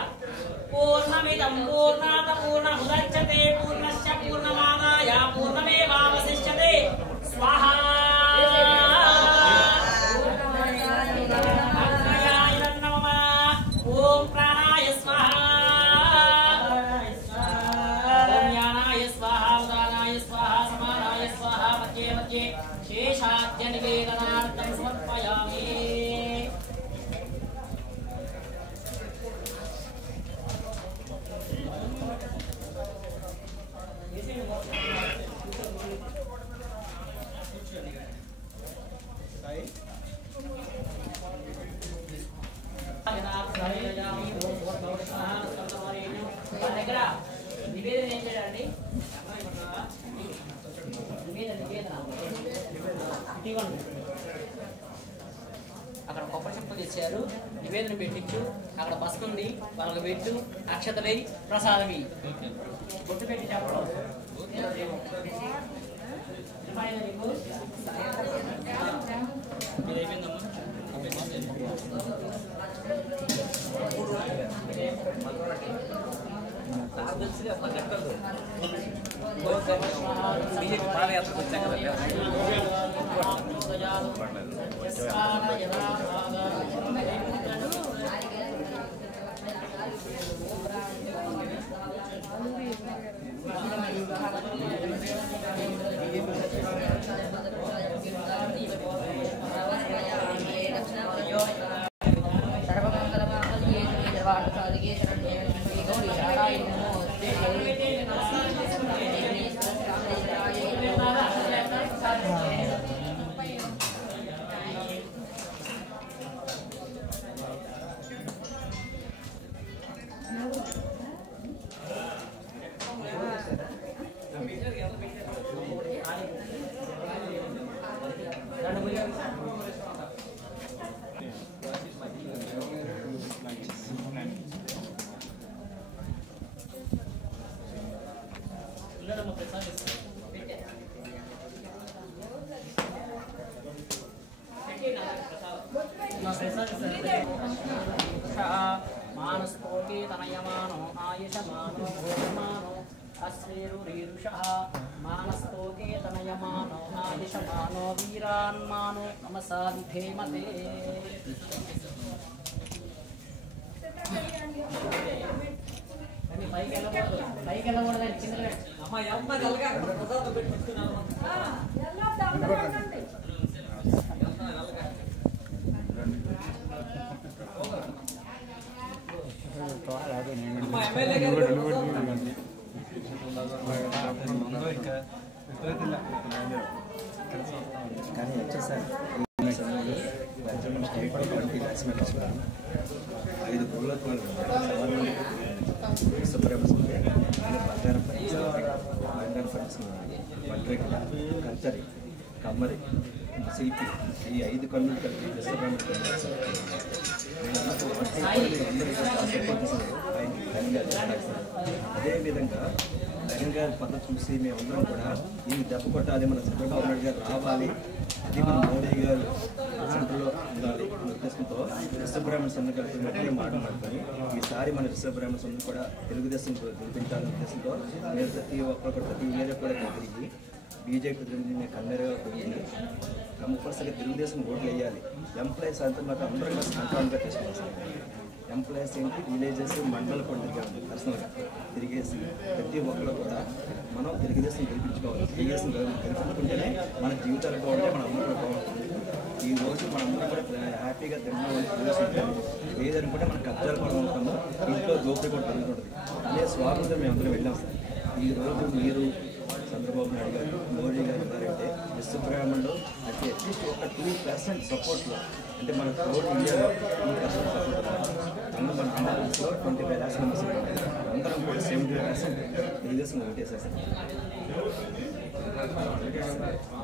పూర్ణమిదం పూర్ణాత్ పూర్ణముదచ్యతే పూర్ణస్య పూర్ణమాదాయ పూర్ణమేవావశిష్యతే స్వాహ. ఓం ప్రాణాయ స్వాహ, ఓం జ్ఞానాయ స్వాహ, ఉదానాయ స్వాహ, సమానాయ స్వాహ, మధ్యే మధ్యే శేషాద్య నివేదనార్థం సమర్పయామి. దగ్గర నివేదన ఏం చేయాలండి? అక్కడ కొబ్బరి చెప్పులు తెచ్చారు, నివేదన పెట్టించు, అక్కడ బస్సు ఉంది, వాళ్ళకి పెట్టు, అక్షతలై ప్రసాదమి బొట్టు పెట్టి చెప్పడం. బీజేపీ పాదయాత్రకు వచ్చాం కదా. మానస్తోకే తనయమానో ఆయుషమానో భోజమానో అశ్రీరురీరుషః మానస్తోకే తనయమానో ఆయుషమానో వీరాన్మానో నమసాధేమతే. కానీ వచ్చేసారి 5 పువ్వులతో సుబ్రహ్మణ్యం బంగారం పండ్రేక కంచరి కమ్మరి శిల్పి ఈ 5 కన్నులు కలిపి అదేవిధంగా జగన్ గారి పద్ధతి చూసి మేమందరం కూడా ఈ దెబ్బ కొట్టాలి, మన చంద్రబాబు నాయుడు గారు రావాలి, అది మన మోడీ గారు సెంటర్లో ఉండాలి అనే ఉద్దేశంతో విశ్వబ్రాహ్మణ సంఘం కలిపి మధ్య మాట్లాడుకొని ఈసారి మన విశ్వబ్రాహ్మణ సంఘం కూడా తెలుగుదేశం గెలిపించాలనే ఉద్దేశంతో నేను ప్రతి ఒక్కరు ప్రతి ఏరియా కూడా తిరిగి బీజేపీ ప్రతినిధిని కన్నెరగా తిరిగి కంపల్సరీగా తెలుగుదేశం ఓట్లు వేయాలి. ఎంప్లాయీస్ అంతా మాకు అందరూ కలిసి కాంట్రాక్ట్గా తీసుకొస్తాం. ఎంప్లాయీస్ ఏంటి విలేజెస్ మండలం కూడా తిరిగాము పర్సనల్గా తిరిగేసి ప్రతి ఒక్కరు కూడా మనం తెలుగుదేశం గెలిపించుకోవాలి. తెలుగుదేశం గెలిపించుకుంటేనే మన జీవితాలు బాగుంటాయి, మన అందరూ కూడా బాగుంటుంది. ఈ రోజు మనందరం కూడా హ్యాపీగా తెలుగుదేశం లేదని కూడా మన కబ్జాలు కూడా ఉంటాము, ఇంట్లో దోపిడీ కూడా జరుగుతుంటుంది. అదే స్వాతంత్రం మేము అందరం వెళ్ళాం సార్. ఈరోజు మీరు చంద్రబాబు నాయుడు గారు మోడీ గారు ఉన్నారంటే విశ్వబ్రాహ్మణులు అంటే అట్లీస్ట్ ఒక 2% సపోర్ట్లో అంటే మన టోటల్ ఇండియాలో 2% సపోర్ట్ అందులో మన ఆంధ్రప్రదేశ్లో 25 lakhs మెంబర్స్ అందరం కూడా 70% తెలుగుదేశం ఓటేశారు సార్.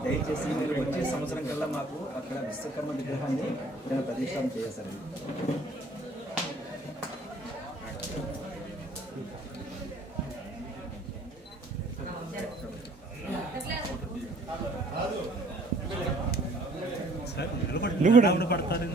దయచేసి మీరు వచ్చే సంవత్సరం కల్లా మాకు అక్కడ విశ్వకర్మ విగ్రహాన్ని నేను ప్రతిష్టాపన చేశారు. నువ్వు కూడా ఎవరు పడతాడు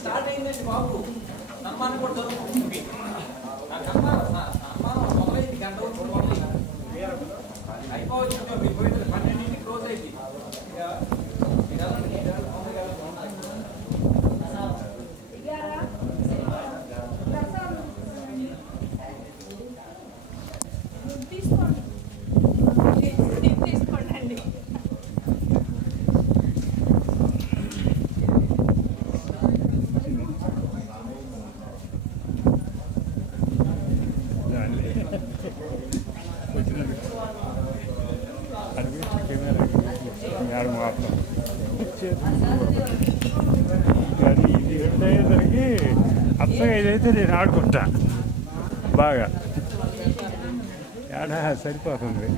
స్టార్ట్ అయిందండి బాబు, సన్మానం కూడా జరుగుతుంది. అయిపోవచ్చు 12 క్లోజ్ అయింది. ఇది అయ్యేసరికి అప్పగా ఇదైతే నేను ఆడుకుంటా బాగా ఏడా సరిపోతుంది.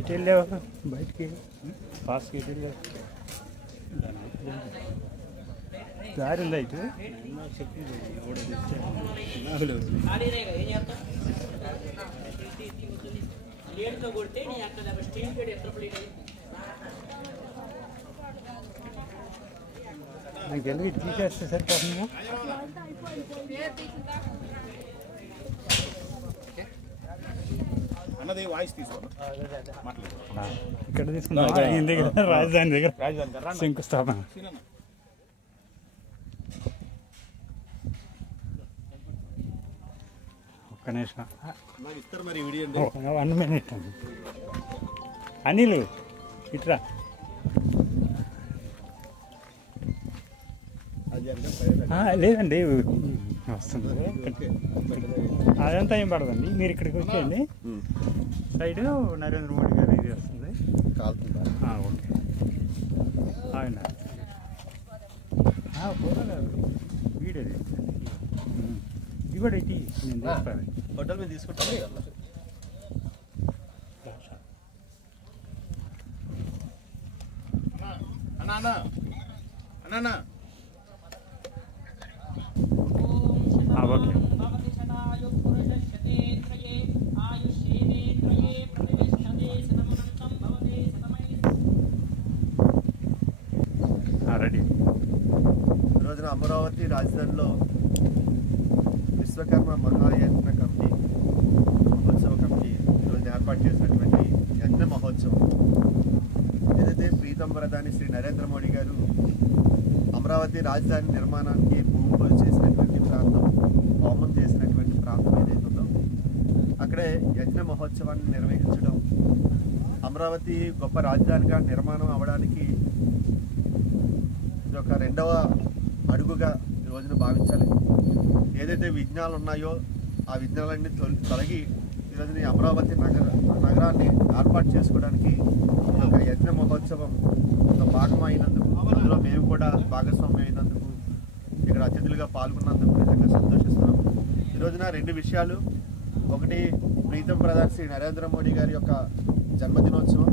ఇటు వెళ్ళావు బయటికి పాస్కి ఇటు వెళ్ళావు. దారి ఉందా ఇటు ప్లేట్తో కొడితే నీ అక్కడ స్టీల్ ప్లేట్ ఎట్లా ప్లేట్ నాకు ఎందుకు తీసేస్తే సరిపోతుందా అన్నది వాయిస్ తీసుకోండి ఇక్కడ తీసుకున్నా ఈయన దగ్గర రాజధాని దగ్గర శంకుస్థాపన ఒక్క నిమిషం ఇస్తారు మరి వీడియో 1 minute అనిల్ ఇట్రా లేదండి వస్తుంది అదంతా ఏం పడదండి మీరు ఇక్కడికి వచ్చేయండి సైడ్ నరేంద్ర మోడీ గారు ఇది వస్తుంది ఓకే ఆయన ఫోటో కాదు వీడియో ఇది కూడా ఇది నేను తీసుకోవాలి హోటల్ మీద తీసుకుంటాను అన్నా అన్నా ఓకే రెడీ ఈరోజున అమరావతి రాజధానిలో విశ్వకర్మ మహాయజ్ఞ కమిటీ మహోత్సవ కమిటీ ఈరోజు ఏర్పాటు చేసినటువంటి యజ్ఞ మహోత్సవం ఏదైతే ప్రీతం ప్రధాని శ్రీ నరేంద్ర మోడీ గారు అమరావతి రాజధాని నిర్మాణానికి భూమి పూజ చేసినటువంటి ప్రాంతం హోమం చేసినటువంటి ప్రాంతం ఏదైతే ఉందో అక్కడే యజ్ఞ మహోత్సవాన్ని నిర్వహించడం అమరావతి గొప్ప రాజధానిగా నిర్మాణం అవడానికి ఇది ఒక రెండవ అడుగుగా ఈ రోజున భావించాలి. ఏదైతే విఘ్నాలు ఉన్నాయో ఆ విఘ్నాలన్నీ తొలగి ఈరోజు అమరావతి నగరాన్ని ఏర్పాటు చేసుకోవడానికి ఒక యజ్ఞ మహోత్సవం ఒక భాగం అయినందుకు అందులో మేము కూడా భాగస్వామ్యం అయినందుకు ఇక్కడ అతిథులుగా పాల్గొన్నందుకు నిజంగా సంతోషిస్తున్నాం. ఈరోజున రెండు విషయాలు, ఒకటి ప్రీతం ప్రధాని శ్రీ నరేంద్ర మోడీ గారి యొక్క జన్మదినోత్సవం,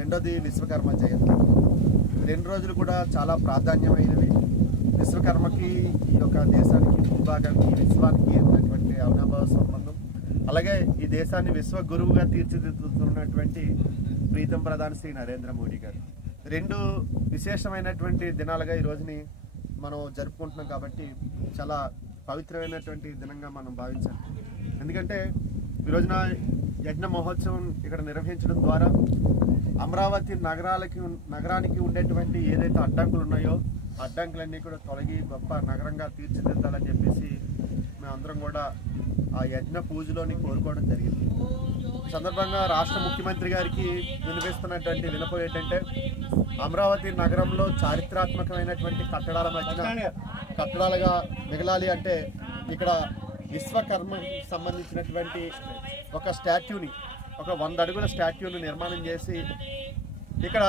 రెండోది విశ్వకర్మ జయంతి. 2 రోజులు కూడా చాలా ప్రాధాన్యమైనవి. విశ్వకర్మకి ఈ యొక్క దేశానికి భూభాగానికి విశ్వానికి ఉన్నటువంటి అవినాభావ సంబంధం, అలాగే ఈ దేశాన్ని విశ్వ గురువుగా తీర్చిదిద్దుతున్నటువంటి ప్రీతం ప్రధాని శ్రీ నరేంద్ర మోడీ గారు. 2 విశేషమైనటువంటి దినాలుగా ఈ రోజుని మనం జరుపుకుంటున్నాం కాబట్టి చాలా పవిత్రమైనటువంటి దినంగా మనం భావించాలి. ఎందుకంటే ఈ రోజున యజ్ఞ మహోత్సవం ఇక్కడ నిర్వహించడం ద్వారా అమరావతి నగరానికి ఉండేటువంటి ఏదైతే అడ్డంకులు ఉన్నాయో అడ్డంకులన్నీ కూడా తొలగి గొప్ప నగరంగా తీర్చిదిద్దాలని చెప్పేసి మేమందరం కూడా ఆ యజ్ఞ పూజలోని కోరుకోవడం జరిగింది. సందర్భంగా రాష్ట్ర ముఖ్యమంత్రి గారికి వినిపిస్తున్నటువంటి వినపం ఏంటంటే, అమరావతి నగరంలో చారిత్రాత్మకమైనటువంటి కట్టడాల మధ్యన కట్టడాలుగా మిగలాలి అంటే ఇక్కడ విశ్వకర్మకి సంబంధించినటువంటి ఒక స్టాట్యూని, ఒక 100 అడుగుల స్టాట్యూని నిర్మాణం చేసి ఇక్కడ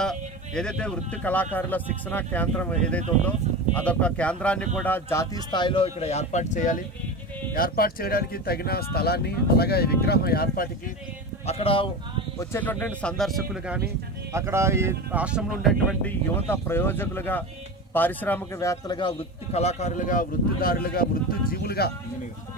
ఏదైతే వృత్తి కళాకారుల శిక్షణ కేంద్రం ఏదైతే ఉందో అదొక కేంద్రాన్ని కూడా జాతీయ స్థాయిలో ఇక్కడ ఏర్పాటు చేయాలి. ఏర్పాటు చేయడానికి తగిన స్థలాన్ని, అలాగే విగ్రహం ఏర్పాటుకి అక్కడ వచ్చేటువంటి సందర్శకులు కానీ, అక్కడ ఈ రాష్ట్రంలో ఉండేటువంటి యువత ప్రయోజకులుగా, పారిశ్రామికవేత్తలుగా, వృత్తి కళాకారులుగా, వృత్తిదారులుగా, వృత్తి జీవులుగా,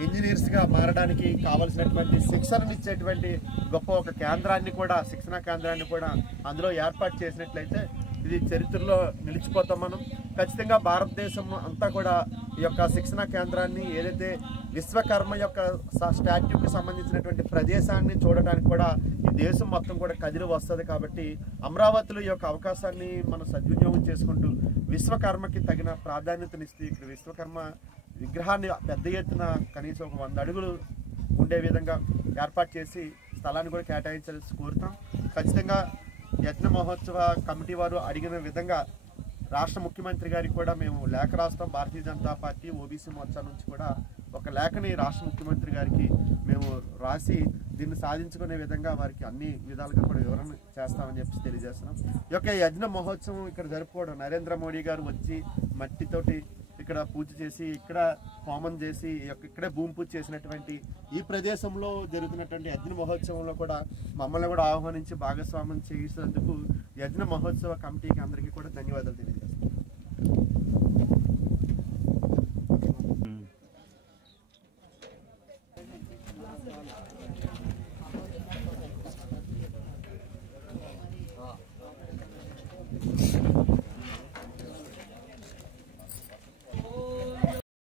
ఇంజనీర్స్గా మారడానికి కావలసినటువంటి శిక్షణనిచ్చేటువంటి గొప్ప ఒక కేంద్రాన్ని కూడా, శిక్షణా కేంద్రాన్ని కూడా అందులో ఏర్పాటు చేసినట్లయితే ఇది చరిత్రలో నిలిచిపోతాం మనం. ఖచ్చితంగా భారతదేశం అంతా కూడా ఈ యొక్క శిక్షణా కేంద్రాన్ని, ఏదైతే విశ్వకర్మ యొక్క స్టాట్యూకి సంబంధించినటువంటి ప్రదేశాన్ని చూడటానికి కూడా ఈ దేశం మొత్తం కూడా కదిలి వస్తుంది. కాబట్టి అమరావతిలో ఈ యొక్క అవకాశాన్ని మనం సద్వినియోగం చేసుకుంటూ విశ్వకర్మకి తగిన ప్రాధాన్యతనిస్తూ ఇక్కడ విశ్వకర్మ విగ్రహాన్ని పెద్ద ఎత్తున కనీసం ఒక 100 అడుగులు ఉండే విధంగా ఏర్పాటు చేసి స్థలాన్ని కూడా కేటాయించాల్సి కోరుతాం. ఖచ్చితంగా యజ్ఞ మహోత్సవ కమిటీ వారు అడిగిన విధంగా రాష్ట్ర ముఖ్యమంత్రి గారికి కూడా మేము లేఖ రాస్తాం. భారతీయ జనతా పార్టీ ఓబీసీ మోర్చా నుంచి కూడా ఒక లేఖని రాష్ట్ర ముఖ్యమంత్రి గారికి మేము రాసి దీన్ని సాధించుకునే విధంగా వారికి అన్ని విధాలుగా కూడా వివరణ చేస్తామని చెప్పి తెలియజేస్తున్నాం. ఈ యొక్క యజ్ఞ మహోత్సవం ఇక్కడ జరుపుకోవడం, నరేంద్ర మోడీ గారు వచ్చి మట్టితోటి ఇక్కడ పూజ చేసి, ఇక్కడ హోమం చేసి, ఇక్కడే భూమి పూజ చేసినటువంటి ఈ ప్రదేశంలో జరుగుతున్నటువంటి యజ్ఞ మహోత్సవంలో కూడా మమ్మల్ని కూడా ఆహ్వానించి భాగస్వామ్యం చేసినందుకు యజ్ఞ మహోత్సవ కమిటీకి అందరికీ కూడా ధన్యవాదాలు తెలియజేస్తాం. రావాలి